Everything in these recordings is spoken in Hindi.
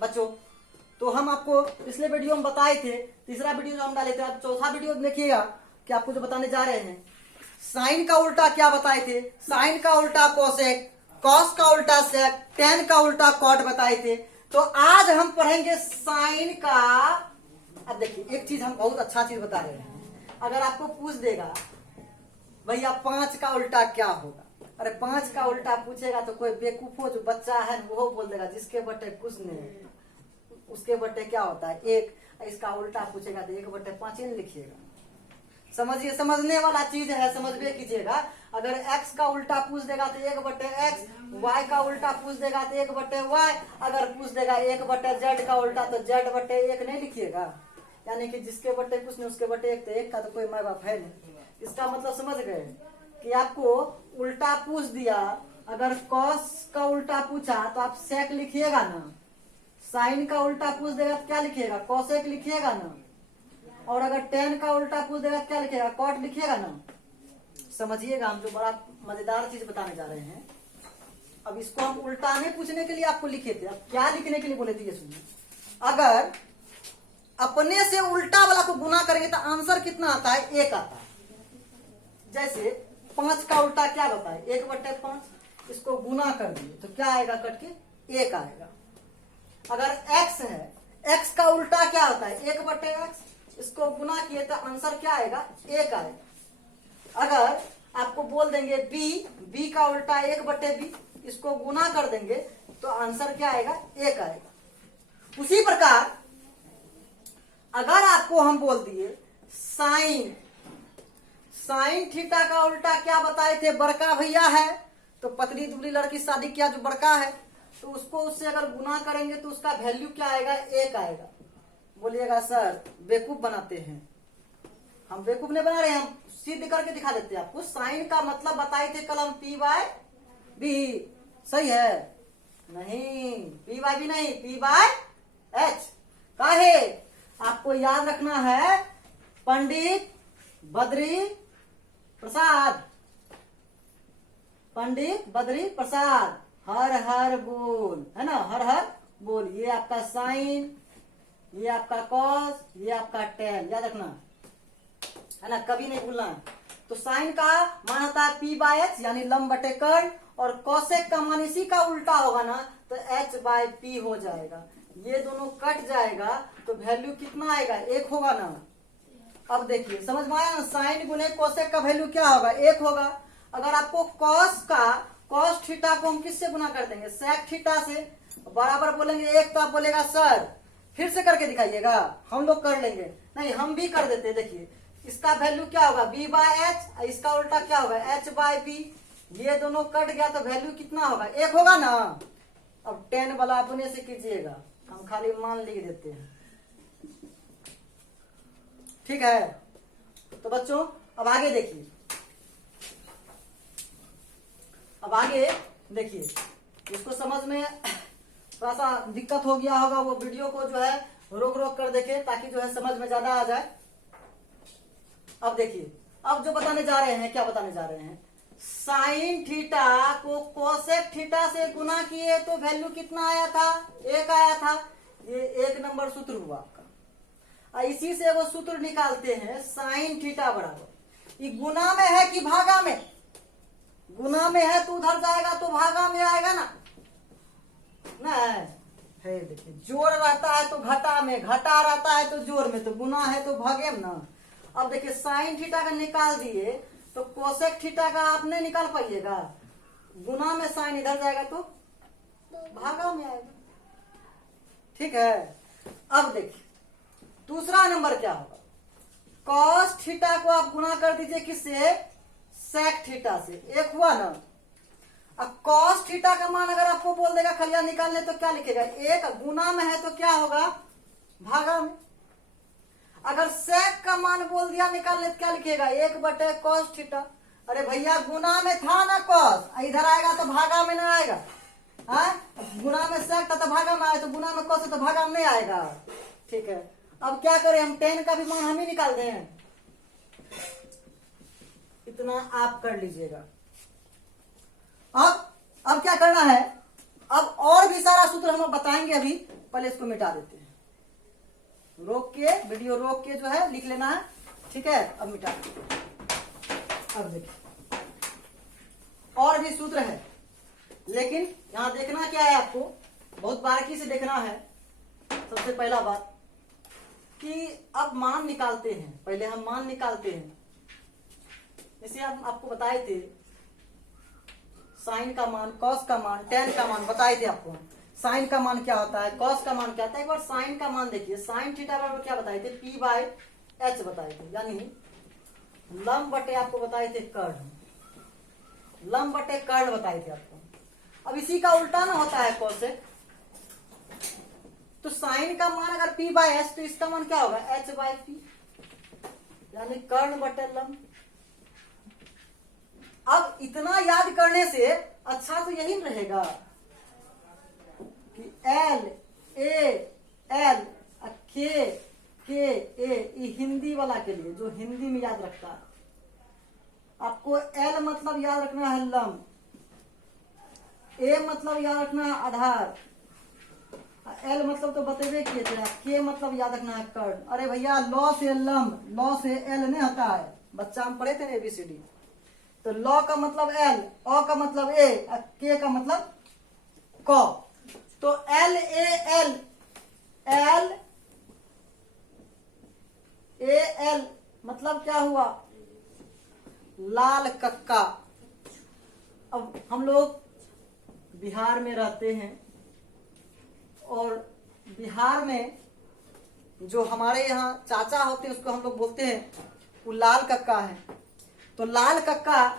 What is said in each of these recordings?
बच्चों, तो हम आपको पिछले वीडियो में बताए थे, तीसरा वीडियो जो हम डाले थे, आप चौथा वीडियो देखिएगा कि आपको जो बताने जा रहे हैं। साइन का उल्टा क्या बताए थे? साइन का उल्टा कोसेक, कॉस का उल्टा सेक, टेन का उल्टा कॉट बताए थे। तो आज हम पढ़ेंगे साइन का। अब देखिए, एक चीज हम बहुत अच्छा चीज बता रहे हैं। अगर आपको पूछ देगा भैया 5 का उल्टा क्या होगा, अरे 5 का उल्टा पूछेगा तो कोई बेवकूफो जो बच्चा है वो बोल देगा जिसके बटे कुछ नहीं, उसके बटे क्या होता है 1। इसका उल्टा पूछेगा तो 1/5 ही लिखिएगा। समझिए, समझने वाला चीज है, समझिए कीजिएगा। अगर x का उल्टा पूछ देगा तो 1/x, y का उल्टा पूछ देगा तो 1/y, अगर पूछ देगा 1/z का उल्टा तो z/1 नहीं लिखिएगा। यानी कि जिसके बटे कुछ नहीं उसके बटे 1, तो 1 का तो कोई माँ बाप है नहीं। इसका मतलब समझ गए कि आपको उल्टा पूछ दिया। अगर कॉस का उल्टा पूछा तो आप सेक लिखिएगा ना, साइन का उल्टा पूछ देगा तो क्या लिखिएगा, कॉसेक लिखिएगा ना, और अगर टेन का उल्टा पूछ देगा क्या लिखिएगा, कॉट लिखिएगा ना। समझिएगा, हम जो बड़ा मजेदार चीज बताने जा रहे हैं। अब इसको हम उल्टाने पूछने के लिए आपको लिखे थे, अब क्या लिखने के लिए बोले थे ये सुनिए। अगर अपने से उल्टा वाला को गुना करेंगे तो आंसर कितना आता है, 1 आता है। जैसे 5 का उल्टा क्या बताए, 1/5। इसको गुना कर दिए तो क्या आएगा, कट के 1 आएगा। अगर x है, x का उल्टा क्या होता है 1/x, इसको गुना किए तो आंसर क्या आएगा, 1 आएगा। अगर आपको बोल देंगे b का उल्टा 1/b, इसको गुना कर देंगे तो आंसर क्या आएगा, 1 आएगा। उसी प्रकार अगर आपको हम बोल दिए साइन थीटा का उल्टा क्या बताए थे, बड़का भैया है तो पतली दुबली लड़की शादी किया जो बड़का है, तो उसको उससे अगर गुना करेंगे तो उसका वैल्यू क्या आएगा, 1 आएगा। बोलिएगा सर बेवकूफ बनाते हैं। हम बेवकूफ नहीं बना रहे हैं, हम सिद्ध करके दिखा देते हैं आपको। साइन का मतलब बताए थे कलम P/B, सही है? नहीं, P/B नहीं, P/H। काहे? आपको याद रखना है पंडित बद्री प्रसाद, पंडित बद्री प्रसाद, हर हर बोल, है ना, हर हर बोल। ये आपका साइन, ये आपका कॉस, ये आपका टेन, याद रखना है ना, कभी नहीं भूलना। तो साइन का मान होता है P/H यानी लंब बटे कर्ण, और कॉसेक का मान इसी का उल्टा होगा ना तो H/P हो जाएगा। ये दोनों कट जाएगा तो वैल्यू कितना आएगा, 1 होगा ना। अब देखिए समझ में आया ना, साइन गुने कोसेक का वैल्यू क्या होगा, 1 होगा। अगर आपको कॉस थीटा को हम किससे गुना कर देंगे, सेक थीटा से, बराबर बोलेंगे 1, तो आप बोलेगा सर फिर से करके दिखाइएगा। हम लोग कर लेंगे, नहीं हम भी कर देते। देखिए इसका वैल्यू क्या होगा, B/H, इसका उल्टा क्या होगा, H/P। ये दोनों कट गया तो वैल्यू कितना होगा, 1 होगा ना। अब 10 वाला अपने से कीजिएगा, हम खाली मान लिख देते हैं, ठीक है। तो बच्चों अब आगे देखिए, अब आगे देखिए, इसको समझ में थोड़ा सा दिक्कत हो गया होगा, वो वीडियो को जो है रोक रोक कर देखे ताकि जो है समझ में ज्यादा आ जाए। अब देखिए, अब जो बताने जा रहे हैं, क्या बताने जा रहे हैं, साइन थीटा को कोसेक थीटा से गुना किए तो वैल्यू कितना आया था, 1 आया था। ये 1 नंबर सूत्र हुआ आपका। इसी से वो सूत्र निकालते हैं, साइन थीटा बराबर, ये गुना में है कि भागा में, गुना में है तो उधर जाएगा तो भागा में आएगा ना, है। देखिए जोड़ रहता है तो घटा में, घटा रहता है तो जोड़ में, तो गुना है तो भागे में ना। अब देखिए साइन थीटा का निकाल दिए तो कोसेक थीटा का आप नहीं निकाल पाइएगा, गुना में साइन इधर जाएगा तो भागा में आएगा, ठीक है। अब देखिए दूसरा नंबर क्या होगा, कॉस थीटा को आप गुना कर दीजिए किससे, सेक थीटा से, 1 हुआ ना। अब कॉस थीटा का मान अगर आपको बोल देगा खलिया निकालने तो क्या लिखेगा, 1 गुना में है तो क्या होगा, भागा में। अगर सेक का मान बोल दिया निकालने तो क्या लिखेगा, 1/cos थीटा। अरे भैया गुना में था ना कॉस, इधर आएगा तो भागा में ना आएगा, गुना में सेक था तो भागा में आया, तो गुना में कॉस है तो भागा में नहीं आएगा, ठीक है। अब क्या करें हम, 10 का भी मान हम ही निकाल दें, इतना आप कर लीजिएगा। अब क्या करना है, अब और भी सारा सूत्र हम बताएंगे, अभी पहले इसको मिटा देते हैं। रोक के, वीडियो रोक के जो है लिख लेना है, ठीक है। अब मिटा देते हैं। अब देखिए और भी सूत्र है, लेकिन यहां देखना क्या है, आपको बहुत बारीकी से देखना है। सबसे पहला बात कि अब मान निकालते हैं, पहले हम मान निकालते हैं। जैसे हम आपको बताए थे साइन का मान, कॉस का मान, टेन का मान बताए थे आपको। साइन का मान क्या होता है, कॉस का मान क्या होता है। एक बार साइन का मान देखिए, साइन थीटा बराबर क्या बताए थे, पी बाय एच बताए थे, यानी लंब बटे आपको बताए थे कर्ण, लंब बटे कर्ण बताए थे आपको। अब इसी का उल्टा ना होता है कोसेक, तो साइन का मान अगर पी बाय एच तो इसका मान क्या होगा, एच बाय पी, यानी कर्ण बटे लंब। अब इतना याद करने से अच्छा तो यही रहेगा कि एल ए एल के ए, हिंदी वाला के लिए जो हिंदी में याद रखता है, आपको एल मतलब याद रखना है लंब, ए मतलब याद रखना है आधार, एल मतलब तो बतेबे किए थे, के मतलब याद रखना है कर्ण। अरे भैया लॉ से लंब, लॉ से एल नहीं हटा है, बच्चा हम पढ़े थे ना एबीसीडी। तो लॉ का मतलब एल, ओ का मतलब ए, के का मतलब क। तो L A L, L A L मतलब क्या हुआ, लाल कक्का। अब हम लोग बिहार में रहते हैं और बिहार में जो हमारे यहाँ चाचा होते हैं उसको हम लोग बोलते हैं वो लाल कक्का है। तो लाल कक्का,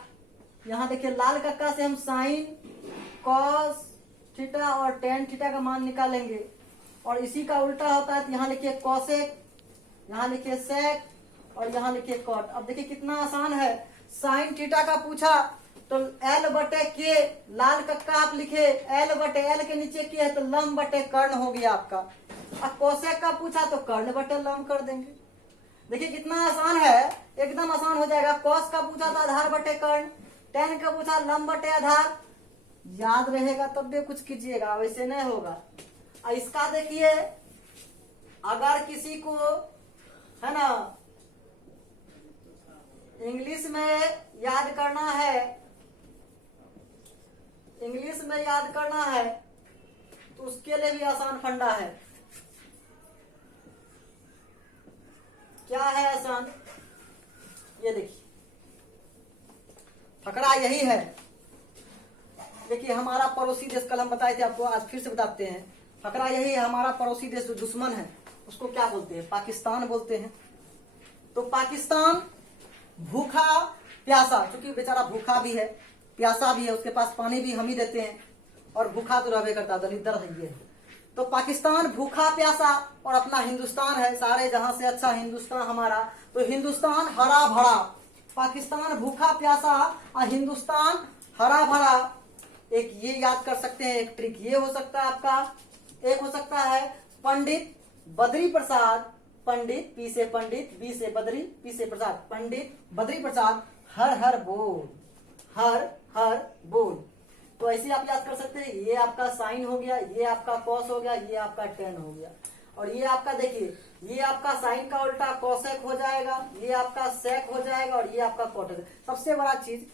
यहाँ देखिए लाल कक्का से हम साइन, कॉस थीटा और टेन थीटा का मान निकालेंगे। और इसी का उल्टा होता है, तो यहाँ लिखिए कॉसेक, यहाँ लिखिए सेक और यहाँ लिखिए कॉट। अब देखिए कितना आसान है। साइन थीटा का पूछा तो एल बटे के, लाल कक्का आप लिखे एल बटे एल के नीचे के है तो लंब बटे कर्ण हो गया आपका। अब कोसेक का पूछा तो कर्ण बटे लंब कर देंगे। देखिए कितना आसान है, एकदम आसान हो जाएगा। कॉस का पूछा तो आधार बटे कर्ण, टेन का पूछा लंब बटे आधार। याद रहेगा तब भी कुछ कीजिएगा, वैसे नहीं होगा। इसका देखिए अगर किसी को है ना इंग्लिश में याद करना है, इंग्लिश में याद करना है तो उसके लिए भी आसान फंडा है। क्या है आसान, ये देखिए फकरा यही है। देखिए हमारा पड़ोसी देश, कल हम बताए थे आपको, आज फिर से बताते हैं। फकरा यही है, हमारा पड़ोसी देश जो दुश्मन है उसको क्या बोलते हैं, पाकिस्तान बोलते हैं। तो पाकिस्तान भूखा प्यासा, क्योंकि बेचारा भूखा भी है प्यासा भी है, उसके पास पानी भी हम ही देते हैं और भूखा तो रहबे करता, दलिद्र है ये। तो पाकिस्तान भूखा प्यासा और अपना हिंदुस्तान है सारे जहां से अच्छा हिंदुस्तान हमारा। तो हिंदुस्तान हरा भरा, पाकिस्तान भूखा प्यासा और हिंदुस्तान हरा भरा। एक ये याद कर सकते हैं, एक ट्रिक ये हो सकता है आपका, एक हो सकता है पंडित बद्री प्रसाद, पंडित पी से पंडित, बी से बद्री, पी से प्रसाद, पंडित बद्री प्रसाद हर हर बोल, हर हर बोल। तो ऐसे आप याद कर सकते हैं। ये आपका साइन हो गया, ये आपका कॉस हो गया, ये आपका टेन हो गया। और ये आपका देखिए, ये आपका साइन का उल्टा कॉसेक हो जाएगा, ये आपका सेक हो जाएगा और ये आपका कॉट हो जाएगा। सबसे बड़ा चीज,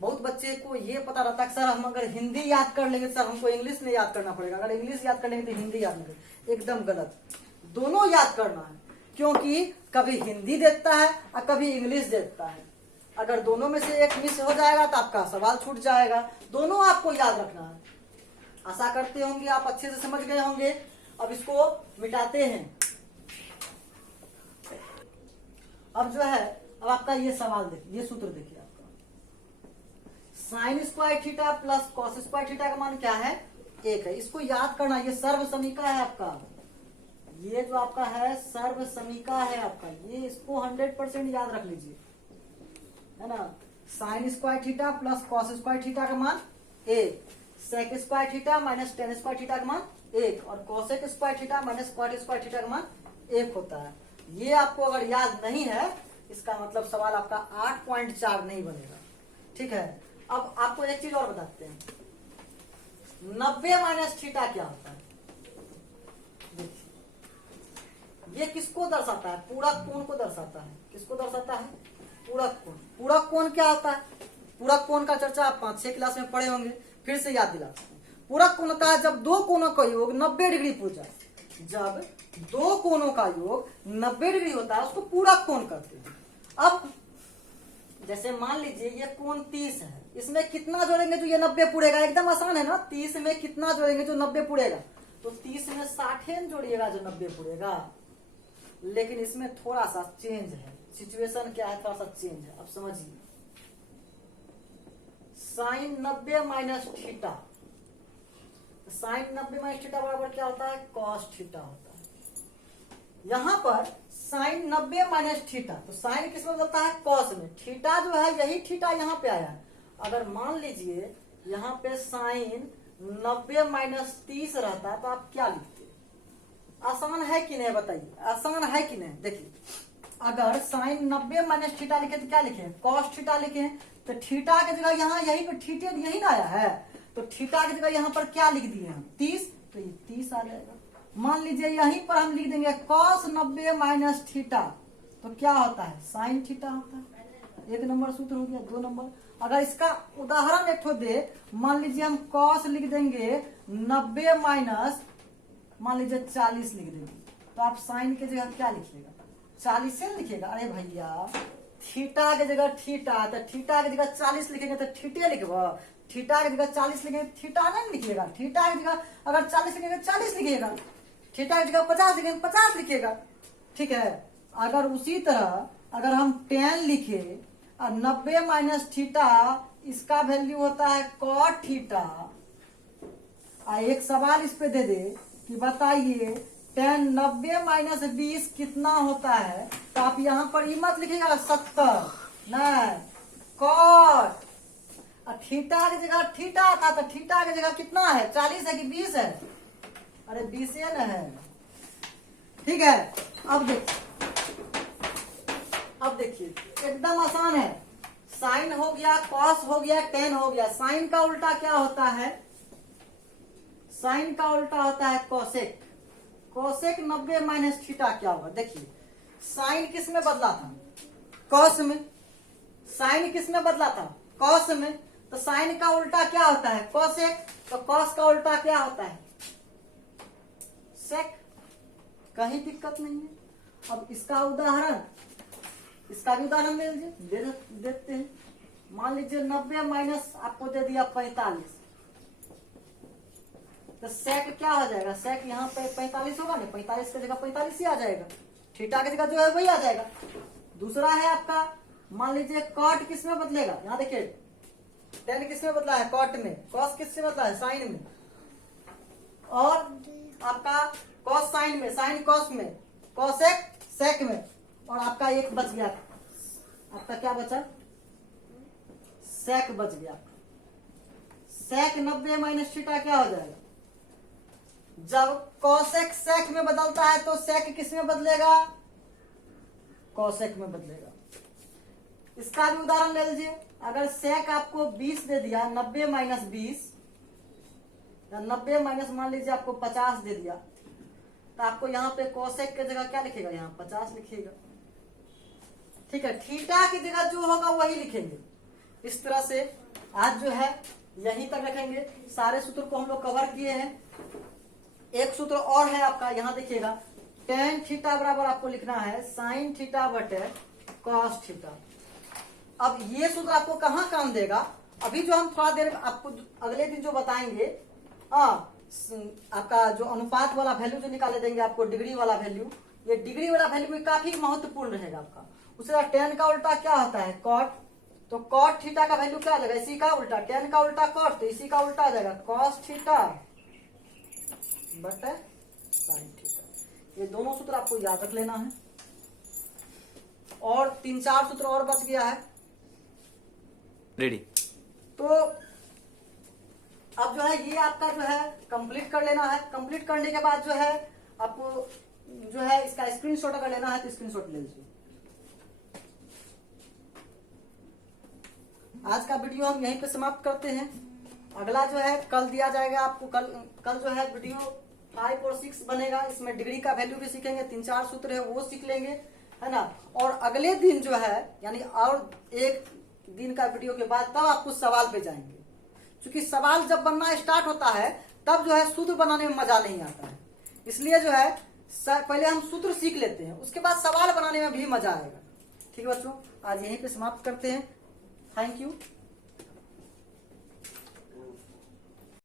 बहुत बच्चे को ये पता रहता है सर हम अगर हिंदी याद कर लेंगे सर हमको इंग्लिश नहीं याद करना पड़ेगा, अगर इंग्लिश याद कर लेंगे तो हिंदी याद नहीं। एकदम गलत, दोनों याद करना है, क्योंकि कभी हिंदी देता है और कभी इंग्लिश देता है। अगर दोनों में से एक मिस हो जाएगा तो आपका सवाल छूट जाएगा। दोनों आपको याद रखना है। आशा करते होंगे आप अच्छे से समझ गए होंगे। अब इसको मिटाते हैं। अब जो है, अब आपका ये सवाल देखिए, ये सूत्र देखिए आपका, sign square theta plus cos square theta का मान क्या है, एक है। इसको याद करना, ये सर्व समीका है आपका, ये जो आपका है सर्व समीका है आपका, ये इसको 100% याद रख लीजिए, है ना। Sine square theta plus cos square theta का मान एक, sec square theta minus tan square theta का मान एक, और cosec square theta minus cot square theta का मान एक होता है। ये आपको अगर याद नहीं है, इसका मतलब सवाल आपका 8.4 नहीं बनेगा, ठीक है। अब आपको एक चीज और बताते हैं, 90 माइनस थीटा क्या होता है? देखिए ये किसको दर्शाता है? पूरक कोण को दर्शाता है। किसको दर्शाता है? पूरक कोण। पूरक कोण क्या होता है? पूरक कोण का चर्चा आप 5-6 क्लास में पढ़े होंगे, फिर से याद दिलाते हैं। पूरक कोण होता है जब दो कोणों का योग 90 डिग्री हो जाए। जब दो कोणों का योग 90 डिग्री होता है उसको पूरक कोण कहते हैं। अब जैसे मान लीजिए ये कोण 30 है, इसमें कितना जोड़ेंगे जो ये 90 पूरेगा? एकदम आसान है ना। 30 में कितना जोड़ेंगे जो 90 पूरेगा? तो 30 में 60 जोड़िएगा जो 90 पूरेगा। लेकिन इसमें थोड़ा सा चेंज है। सिचुएशन क्या है? थोड़ा सा चेंज है। अब समझिए, sine 90 minus theta, sine 90 minus theta बराबर क्या होता है? कॉस थीटा होता है। यहां पर साइन 90 माइनस थीटा, तो साइन किस में बदलता है? कॉस में। थीटा जो है यही थीटा यहाँ पे आया है। अगर मान लीजिए यहाँ पे साइन 90 माइनस 30 रहता है तो आप क्या लिखते? आसान है कि नहीं बताइए? आसान है कि नहीं? देखिए अगर साइन 90 माइनस थीटा लिखे तो क्या लिखे? कॉस थीटा लिखे। तो थीटा की जगह यहाँ यही पे थीटे यही ना आया है, तो थीटा की जगह यहाँ पर क्या लिख दिए हम? 30, तो ये 30 आ जाएगा। मान लीजिए यहीं पर हम लिख देंगे कॉस 90 माइनस थीटा, तो क्या होता है? साइन थीटा होता है। 1 नंबर सूत्र हो गया। 2 नंबर, अगर इसका उदाहरण एक ठो दे, मान लीजिए हम कॉस लिख देंगे 90 माइनस मान लीजिए 40 लिख देंगे, तो आप साइन की जगह क्या लिखिएगा? 40 से लिखिएगा। अरे भैया थीटा की जगह थीटा, तो थीटा की जगह 40 लिखेंगे तो थीटे लिखबो। थीटा की जगह 40 लिखेंगे थीटा नहीं लिखिएगा। थीटा की जगह अगर 40 लिखेंगे 40 लिखिएगा। थीटा की जगह 50 लिखेंगे 50 लिखिएगा। ठीक है। अगर उसी तरह अगर हम 10 लिखे और 90 माइनस थीटा, इसका वैल्यू होता है कॉट थीटा। एक सवाल इस पे दे दे कि बताइए 10 90 माइनस 20 कितना होता है? तो आप यहाँ पर ही मत लिखिएगा 70, नहीं, कॉट। थीटा की जगह थीटा था तो थीटा की जगह कितना है? 40 है कि 20 है? अरे 20 न है। ठीक है। अब देखिए एकदम आसान है। साइन हो गया, कॉस हो गया, टेन हो गया। साइन का उल्टा क्या होता है? साइन का उल्टा होता है कोसेक। कोसेक 90 माइनस थीटा क्या होगा? देखिए साइन किस में बदला था? कॉस में। साइन किस में बदला था? कॉस में। तो साइन का उल्टा क्या होता है? कोसेक। तो कॉस का उल्टा क्या होता है? सेक। कहीं दिक्कत नहीं है। अब इसका उदाहरण, इसका भी उदाहरण ले लीजिए, देखते हैं। मान लीजिए 90 माइनस आपको दे दिया 45, तो सेक क्या हो जाएगा? सेक यहाँ पे 45 होगा ना, 45 की जगह 45 ही आ जाएगा। थीटा की जगह जो है वही आ जाएगा। दूसरा है आपका, मान लीजिए कॉट किस में बदलेगा? यहाँ देखिए 10 किस में बदला है? कॉट में। कॉस किस से बदला है? साइन में। और आपका कॉस साइन में, साइन कॉस में, कॉसेक सेक में। और आपका एक बच गया, आपका क्या बचा? सेक बच गया। सेक 90 माइनस थीटा क्या हो जाएगा? जब कॉसेक सेक में बदलता है तो सेक किस में बदलेगा? कॉसेक में बदलेगा। इसका भी उदाहरण ले लीजिए। अगर सेक आपको 20 दे दिया, 90 माइनस 20, या 90 माइनस मान लीजिए आपको 50 दे दिया, तो आपको यहाँ पे कोसेक की जगह क्या लिखेगा? यहाँ 50 लिखिएगा। ठीक है। थीटा की जगह जो होगा वही लिखेंगे। इस तरह से आज जो है यहीं तक रखेंगे। सारे सूत्र को हम लोग कवर किए हैं। एक सूत्र और है आपका, यहाँ देखिएगा, टेन थीटा बराबर आपको लिखना है साइन थीटा बटे कॉस थीटा। अब ये सूत्र आपको कहाँ काम देगा? अभी जो हम थोड़ा देर आपको अगले दिन जो बताएंगे, आपका जो अनुपात वाला वैल्यू जो निकाले देंगे आपको, डिग्री वाला वैल्यू, ये डिग्री वाला वैल्यू भी काफी महत्वपूर्ण रहेगा आपका। उसके बाद टेन का उल्टा क्या होता है? कॉट। तो कॉट थीटा का वैल्यू क्या आ जाएगा? इसी का उल्टा। टेन का उल्टा कॉट, तो इसी का उल्टा आ जाएगा कॉस थीटा बटे साइन थीटा। ये दोनों सूत्र आपको याद रख लेना है। और 3-4 सूत्र और बच गया है। रेडी। तो अब जो है ये आपका जो है कंप्लीट कर लेना है। कंप्लीट करने के बाद जो है आपको जो है इसका स्क्रीनशॉट अगर लेना है तो स्क्रीनशॉट ले लीजिए। आज का वीडियो हम यहीं पे समाप्त करते हैं अगला जो है कल दिया जाएगा आपको। कल जो है वीडियो 5 और 6 बनेगा। इसमें डिग्री का वैल्यू भी सीखेंगे, 3-4 सूत्र है वो सीख लेंगे, है ना। और अगले दिन जो है यानी और एक दिन का वीडियो के बाद तब आप कुछ सवाल पे जाएंगे। क्योंकि सवाल जब बनना स्टार्ट होता है तब जो है सूत्र बनाने में मजा नहीं आता है। इसलिए जो है पहले हम सूत्र सीख लेते हैं, उसके बाद सवाल बनाने में भी मजा आएगा। ठीक है बच्चों, आज यहीं पे समाप्त करते हैं। Thank you.